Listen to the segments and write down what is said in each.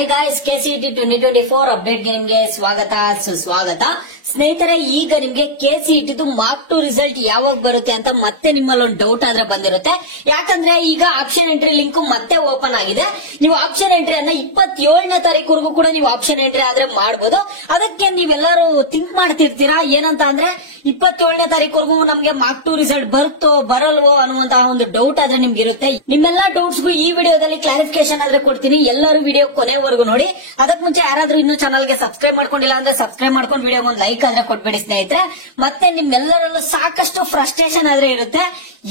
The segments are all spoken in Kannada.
ಹಾಯ್ ಗಾಯ್ಸ್, ಕೆಸಿಇಟಿ 2024 ಅಪ್ಡೇಟ್ ಗೆ ನಿಮ್ಗೆ ಸ್ವಾಗತ ಸುಸ್ವಾಗತ. ಸ್ನೇಹಿತರೆ, ಈಗ ನಿಮ್ಗೆ ಕೆಸಿಇಟಿ ಮಾರ್ಕ್ 2 ರಿಸಲ್ಟ್ ಯಾವಾಗ ಬರುತ್ತೆ ಅಂತ ಮತ್ತೆ ನಿಮ್ಮಲ್ಲಿ ಒಂದು ಡೌಟ್ ಆದ್ರೆ ಬಂದಿರುತ್ತೆ. ಯಾಕಂದ್ರೆ ಈಗ ಆಪ್ಷನ್ ಎಂಟ್ರಿ ಲಿಂಕ್ ಮತ್ತೆ ಓಪನ್ ಆಗಿದೆ. ನೀವು ಆಪ್ಷನ್ ಎಂಟ್ರಿ ಅನ್ನ 27ನೇ ತಾರೀಕುವರೆಗೂ ಕೂಡ ನೀವು ಆಪ್ಷನ್ ಎಂಟ್ರಿ ಆದ್ರೆ ಮಾಡಬಹುದು. ಅದಕ್ಕೆ ನೀವೆಲ್ಲರೂ ಥಿಂಕ್ ಮಾಡ್ತಿರ್ತೀರಾ ಏನಂತ ಅಂದ್ರೆ 27ನೇ ತಾರೀಕುವರೆಗೂ ನಮ್ಗೆ ಮಾರ್ಕ್ 2 ರಿಸಲ್ಟ್ ಬರುತ್ತೋ ಬರಲ್ವೋ ಅನ್ನುವಂತಹ ಒಂದು ಡೌಟ್ ಆದ್ರೆ ನಿಮ್ಗೆ ಇರುತ್ತೆ. ನಿಮ್ಮೆಲ್ಲಾ ಡೌಟ್ಸ್ಗೂ ಈ ವಿಡಿಯೋದಲ್ಲಿ ಕ್ಲಾರಿಫಿಕೇಶನ್ ಆದ್ರೆ ಕೊಡ್ತೀನಿ. ಎಲ್ಲರೂ ವಿಡಿಯೋ ಕೊನೆವರೆಗೂ ನೋಡಿ. ಅದಕ್ಕೆ ಮುಂಚೆ ಯಾರಾದ್ರೂ ಇನ್ನೂ ಚಾನಲ್ಗೆ ಸಬ್ಸ್ಕ್ರೈಬ್ ಮಾಡ್ಕೊಂಡಿಲ್ಲ ಅಂದ್ರೆ ಸಬ್ಸ್ಕ್ರೈಬ್ ಮಾಡ್ಕೊಂಡು ವಿಡಿಯೋ ಒಂದು ಲೈಕ್ ಆದ್ರೆ ಕೊಟ್ಬೇಡಿ ಸ್ನೇಹಿತರೆ. ಮತ್ತೆ ನಿಮ್ಮೆಲ್ಲರಲ್ಲೂ ಸಾಕಷ್ಟು ಫ್ರಸ್ಟ್ರೇಷನ್ ಆದ್ರೆ ಇರುತ್ತೆ.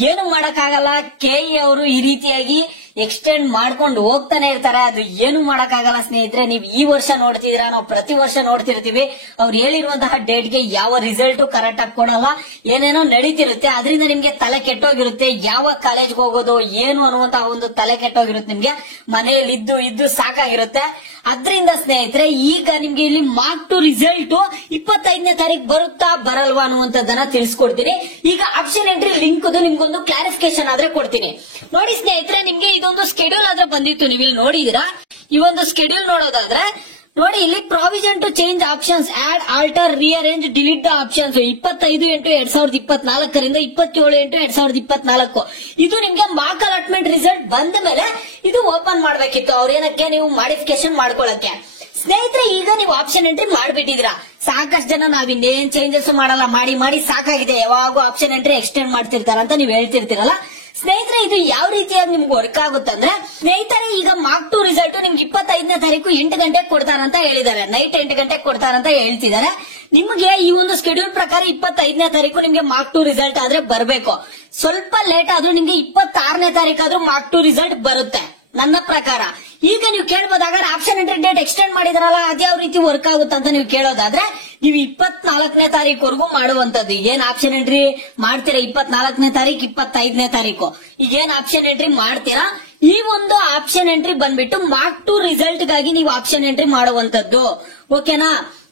ಏನು ಮಾಡಕ್ಕಾಗಲ್ಲ, ಕೆಇ ಅವರು ಈ ರೀತಿಯಾಗಿ ಎಕ್ಸ್ಟೆಂಡ್ ಮಾಡ್ಕೊಂಡು ಹೋಗ್ತಾನೆ ಇರ್ತಾರೆ. ಅದು ಏನು ಮಾಡಕ್ಕಾಗಲ್ಲ ಸ್ನೇಹಿತರೆ. ನೀವು ಈ ವರ್ಷ ನೋಡ್ತಿದ್ದೀರಾ, ನಾವು ಪ್ರತಿ ವರ್ಷ ನೋಡ್ತಿರ್ತೀವಿ. ಅವ್ರು ಹೇಳಿರುವಂತಹ ಡೇಟ್ಗೆ ಯಾವ ರಿಸಲ್ಟ್ ಕರೆಕ್ಟ್ ಆಗಿ ಕೊಡಲ್ಲ, ಏನೇನೋ ನಡೀತಿರುತ್ತೆ. ಅದರಿಂದ ನಿಮ್ಗೆ ತಲೆ ಕೆಟ್ಟೋಗಿರುತ್ತೆ. ಯಾವ ಕಾಲೇಜ್ಗೆ ಹೋಗೋದು ಏನು ಅನ್ನುವಂತಹ ಒಂದು ತಲೆ ಕೆಟ್ಟೋಗಿರುತ್ತೆ. ನಿಮ್ಗೆ ಮನೆಯಲ್ಲಿ ಇದ್ದು ಸಾಕಾಗಿರುತ್ತೆ. ಅದರಿಂದ ಸ್ನೇಹಿತರೆ, ಈಗ ನಿಮ್ಗೆ ಇಲ್ಲಿ ಮಾರ್ಕ್ 2 ರಿಸಲ್ಟ್ 25ನೇ ತಾರೀಕು ಬರುತ್ತಾ ಬರಲ್ವಾ ಅನ್ನುವಂಥದ್ದನ್ನ ತಿಳಿಸ್ಕೊಡ್ತೀನಿ. ಈಗ ಆಪ್ಷನ್ ಎಂಟ್ರಿ ಲಿಂಕ್ ನಿಮ್ಗೊಂದು ಕ್ಲಾರಿಫಿಕೇಶನ್ ಆದ್ರೆ ಕೊಡ್ತೀನಿ. ನೋಡಿ ಸ್ನೇಹಿತರೆ, ನಿಮ್ಗೆ ಇದೊಂದು ಸ್ಕೆಡ್ಯೂಲ್ ಆದ್ರೆ ಬಂದಿತ್ತು. ನೀವು ಇಲ್ಲಿ ನೋಡಿದೀರಾ. ಈ ಒಂದು ಸ್ಕೆಡ್ಯೂಲ್ ನೋಡೋದಾದ್ರೆ ನೋಡಿ, ಇಲ್ಲಿ provision to change options, add, alter, rearrange, delete the options 25/8/2024 ರಿಂದ 27/8/2024. ಇದು ನಿಮ್ಗೆ ಮಾರ್ಕ್ ಅಲಾಟ್ಮೆಂಟ್ ರಿಸಲ್ಟ್ ಬಂದ ಮೇಲೆ ಇದು ಓಪನ್ ಮಾಡ್ಬೇಕಿತ್ತು. ಅವ್ರೇನಕ್ಕೆ ನೀವು ಮಾಡಿಫಿಕೇಶನ್ ಮಾಡ್ಕೊಳಕ್ಕೆ. ಸ್ನೇಹಿತರೆ, ಈಗ ನೀವು ಆಪ್ಷನ್ ಎಂಟ್ರಿ ಮಾಡ್ಬಿಟ್ಟಿದ್ದೀರಾ. ಸಾಕಷ್ಟು ಜನ ನಾವಿನ್ನೇನ್ ಚೇಂಜಸ್ ಮಾಡಲ್ಲ, ಮಾಡಿ ಸಾಕಾಗಿದೆ, ಯಾವಾಗೂ ಆಪ್ಷನ್ ಎಂಟ್ರಿ ಎಕ್ಸ್ಟೆಂಡ್ ಮಾಡ್ತಿರ್ತಾರ ಅಂತ ನೀವು ಹೇಳ್ತಿರ್ತೀರಲ್ಲ. ಸ್ನೇಹಿತರೆ, ಇದು ಯಾವ ರೀತಿಯಾಗಿ ನಿಮ್ಗೆ ವರ್ಕ್ ಆಗುತ್ತಂದ್ರೆ, ಸ್ನೇಹಿತರೆ, ಈಗ ಮಾರ್ಕ್ 2 ರಿಸಲ್ಟ್ ನಿಮ್ಗೆ 25ನೇ ತಾರೀಕು 8 ಗಂಟೆಗೆ ಕೊಡ್ತಾರಂತ ಹೇಳಿದ್ದಾರೆ. ನೈಟ್ 8 ಗಂಟೆಗೆ ಕೊಡ್ತಾರಂತ ಹೇಳ್ತಿದ್ದಾರೆ. ನಿಮ್ಗೆ ಈ ಒಂದು ಸ್ಕೆಡ್ಯೂಲ್ ಪ್ರಕಾರ 25ನೇ ತಾರೀಕು ನಿಮ್ಗೆ ಮಾರ್ಕ್ 2 ರಿಸಲ್ಟ್ ಆದ್ರೆ ಬರಬೇಕು. ಸ್ವಲ್ಪ ಲೇಟ್ ಆದ್ರೂ ನಿಮ್ಗೆ 26ನೇ ತಾರೀಕಾದ್ರೂ ಮಾರ್ಕ್ 2 ರಿಸಲ್ಟ್ ಬರುತ್ತೆ ನನ್ನ ಪ್ರಕಾರ. ಈಗ ನೀವು ಕೇಳ್ಬೋದಾಗ ಆಪ್ಷನ್ ಎಂಟ್ರಿ ಡೇಟ್ ಎಕ್ಸ್ಟೆಂಡ್ ಮಾಡಿದಾರಲ್ಲ, ಅದ್ಯಾವ ರೀತಿ ವರ್ಕ್ ಆಗುತ್ತೆ ಅಂತ ನೀವು ಕೇಳೋದಾದ್ರೆ, ನೀವು 24ನೇ ತಾರೀಕುವರೆಗೂ ಮಾಡುವಂತದ್ದು. ಏನ್ ಆಪ್ಷನ್ ಎಂಟ್ರಿ ಮಾಡ್ತೀರಾ 24ನೇ ತಾರೀಕು 25ನೇ ತಾರೀಕು, ಈಗೇನ್ ಆಪ್ಷನ್ ಎಂಟ್ರಿ ಮಾಡ್ತೀರಾ, ಈ ಒಂದು ಆಪ್ಷನ್ ಎಂಟ್ರಿ ಬಂದ್ಬಿಟ್ಟು ಮಾರ್ಕ್ 2 ರಿಸಲ್ಟ್ ಗಾಗಿ ನೀವು ಆಪ್ಷನ್ ಎಂಟ್ರಿ ಮಾಡುವಂತದ್ದು. ಓಕೆನಾ?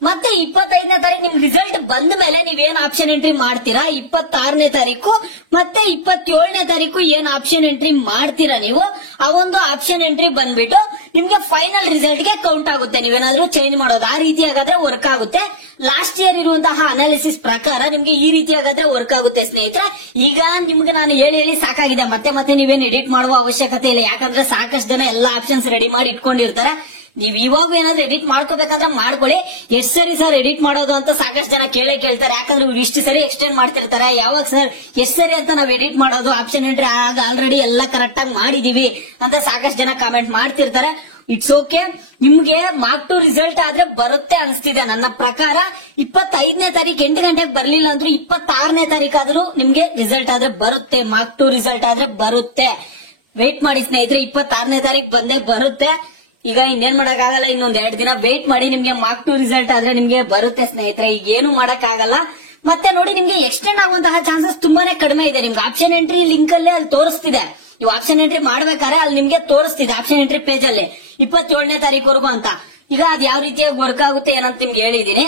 ಮತ್ತೆ 25ನೇ ತಾರೀಕು ನಿಮ್ ರಿಸಲ್ಟ್ ಬಂದ ಮೇಲೆ ನೀವೇನ್ ಆಪ್ಷನ್ ಎಂಟ್ರಿ ಮಾಡ್ತೀರಾ 26ನೇ ತಾರೀಕು ಮತ್ತೆ 27ನೇ ತಾರೀಕು ಏನ್ ಆಪ್ಷನ್ ಎಂಟ್ರಿ ಮಾಡ್ತೀರಾ ನೀವು, ಆ ಒಂದು ಆಪ್ಷನ್ ಎಂಟ್ರಿ ಬಂದ್ಬಿಟ್ಟು ನಿಮ್ಗೆ ಫೈನಲ್ ರಿಸಲ್ಟ್ ಗೆ ಕೌಂಟ್ ಆಗುತ್ತೆ. ನೀವೇನಾದ್ರೂ ಚೇಂಜ್ ಮಾಡೋದು ಆ ರೀತಿಯಾಗಾದ್ರೆ ವರ್ಕ್ ಆಗುತ್ತೆ. ಲಾಸ್ಟ್ ಇಯರ್ ಇರುವಂತಹ ಅನಾಲಿಸಿಸ್ ಪ್ರಕಾರ ನಿಮ್ಗೆ ಈ ರೀತಿಯಾಗಾದ್ರೆ ವರ್ಕ್ ಆಗುತ್ತೆ ಸ್ನೇಹಿತರೆ. ಈಗ ನಿಮ್ಗೆ ನಾನು ಹೇಳಿ ಸಾಕಾಗಿದೆ. ಮತ್ತೆ ನೀವೇನ್ ಎಡಿಟ್ ಮಾಡುವ ಅವಶ್ಯಕತೆ ಇಲ್ಲ. ಯಾಕಂದ್ರೆ ಸಾಕಷ್ಟು ಜನ ಎಲ್ಲಾ ಆಪ್ಷನ್ಸ್ ರೆಡಿ ಮಾಡಿ ಇಟ್ಕೊಂಡಿರ್ತಾರೆ. ನೀವ್ ಇವಾಗ ಏನಾದ್ರು ಎಡಿಟ್ ಮಾಡ್ಕೋಬೇಕಂದ್ರೆ ಮಾಡ್ಕೊಳ್ಳಿ. ಎಷ್ಟ್ ಸರಿ ಸರ್ ಎಡಿಟ್ ಮಾಡೋದು ಅಂತ ಸಾಕಷ್ಟು ಜನ ಕೇಳ್ತಾರೆ. ಯಾಕಂದ್ರೆ ಇವ್ರು ಇಷ್ಟು ಸರಿ ಎಕ್ಸ್ಟೆಂಡ್ ಮಾಡ್ತಿರ್ತಾರೆ. ಯಾವಾಗ ಸರ್ ಎಷ್ಟ್ ಸರಿ ಅಂತ ನಾವ್ ಎಡಿಟ್ ಮಾಡೋದು, ಆಪ್ಷನ್ ಎಂಟ್ರಿ ಆಗ ಆಲ್ರೆಡಿ ಎಲ್ಲ ಕರೆಕ್ಟ್ ಆಗಿ ಮಾಡಿದೀವಿ ಅಂತ ಸಾಕಷ್ಟು ಜನ ಕಾಮೆಂಟ್ ಮಾಡ್ತಿರ್ತಾರೆ. It's okay. ನಿಮ್ಗೆ ಮಾರ್ಕ್ 2 ರಿಸಲ್ಟ್ ಆದ್ರೆ ಬರುತ್ತೆ ಅನಿಸ್ತಿದೆ ನನ್ನ ಪ್ರಕಾರ. 25ನೇ ತಾರೀಕು 8 ಗಂಟೆಗೆ ಬರ್ಲಿಲ್ಲ ಅಂದ್ರೂ 26ನೇ ತಾರೀಕಾದ್ರೂ ನಿಮ್ಗೆ ರಿಸಲ್ಟ್ ಆದ್ರೆ ಬರುತ್ತೆ. ಮಾರ್ಕ್ 2 ರಿಸಲ್ಟ್ ಆದ್ರೆ ಬರುತ್ತೆ. ವೇಟ್ ಮಾಡಿ ಸ್ನೇಹಿತರೆ, 26ನೇ ತಾರೀಕು ಬಂದೇ ಬರುತ್ತೆ. ಈಗ ಇನ್ನೇನ್ ಮಾಡಕ್ಕಾಗಲ್ಲ, ಇನ್ನೊಂದ್ 2 ದಿನ ವೇಟ್ ಮಾಡಿ. ನಿಮ್ಗೆ ಮಾರ್ಕ್ 2 ರಿಸಲ್ಟ್ ಆದ್ರೆ ನಿಮ್ಗೆ ಬರುತ್ತೆ ಸ್ನೇಹಿತರೆ. ಈಗ ಏನು ಮಾಡಕ್ಕಾಗಲ್ಲ. ಮತ್ತೆ ನೋಡಿ, ನಿಮ್ಗೆ ಎಕ್ಸ್ಟೆಂಡ್ ಆಗುವಂತಹ ಚಾನ್ಸಸ್ ತುಂಬಾನೇ ಕಡಿಮೆ ಇದೆ. ನಿಮ್ಗೆ ಆಪ್ಷನ್ ಎಂಟ್ರಿ ಲಿಂಕ್ ಅಲ್ಲೇ ಅಲ್ಲಿ ತೋರಿಸ್ತಿದೆ. ನೀವು ಆಪ್ಷನ್ ಎಂಟ್ರಿ ಮಾಡ್ಬೇಕಾದ್ರೆ ಅಲ್ಲಿ ನಿಮ್ಗೆ ತೋರಿಸ್ತಿದೆ ಆಪ್ಷನ್ ಎಂಟ್ರಿ ಪೇಜ್ ಅಲ್ಲಿ 27ನೇ ತಾರೀಕುವರೆಗೂ ಅಂತ. ಈಗ ಅದ್ ಯಾವ ರೀತಿಯಾಗಿ ವರ್ಕ್ ಆಗುತ್ತೆ ಏನಂತ ನಿಮ್ಗೆ ಹೇಳಿದೀನಿ.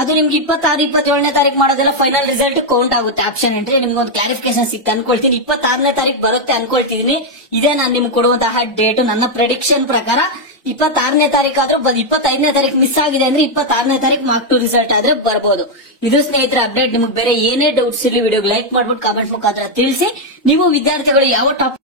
ಅದು ನಿಮ್ಗೆ 26, 27ನೇ ತಾರೀಕು ಮಾಡೋದೆಲ್ಲ ಫೈನಲ್ ರಿಸಲ್ಟ್ ಕೌಂಟ್ ಆಗುತ್ತೆ ಆಪ್ಷನ್ ಎಂಟ್ರಿ. ನಿಮ್ಗೆ ಒಂದು ಕ್ಲಾರಿಫಿಕೇಶನ್ ಸಿಕ್ತ ಅನ್ಕೊಳ್ತೀನಿ. 26ನೇ ತಾರೀಕು ಬರುತ್ತೆ ಅನ್ಕೊಳ್ತಿದೀನಿ. ಇದೇ ನಾನು ನಿಮ್ಗೆ ಕೊಡುವಂತಹ ಡೇಟ್. ನನ್ನ ಪ್ರೆಡಿಕ್ಷನ್ ಪ್ರಕಾರ 26ನೇ ತಾರೀಕಾದ್ರೂ 25ನೇ ತಾರೀಕು ಮಿಸ್ ಆಗಿದೆ ಅಂದ್ರೆ 26ನೇ ತಾರೀಕು ಮಾರ್ಕ್ 2 ರಿಸಲ್ಟ್ ಆದ್ರೆ ಬರ್ಬೋದು. ಇದು ಸ್ನೇಹಿತರ ಅಪ್ಡೇಟ್. ನಿಮ್ಗೆ ಬೇರೆ ಏನೇ ಡೌಟ್ಸ್ ಇರಲಿ ವಿಡಿಯೋಗೆ ಲೈಕ್ ಮಾಡ್ಬಿಟ್ಟು ಕಾಮೆಂಟ್ ಮುಖಾಂತರ ತಿಳಿಸಿ. ನೀವು ವಿದ್ಯಾರ್ಥಿಗಳು ಯಾವ ಟಾಪಿಕ್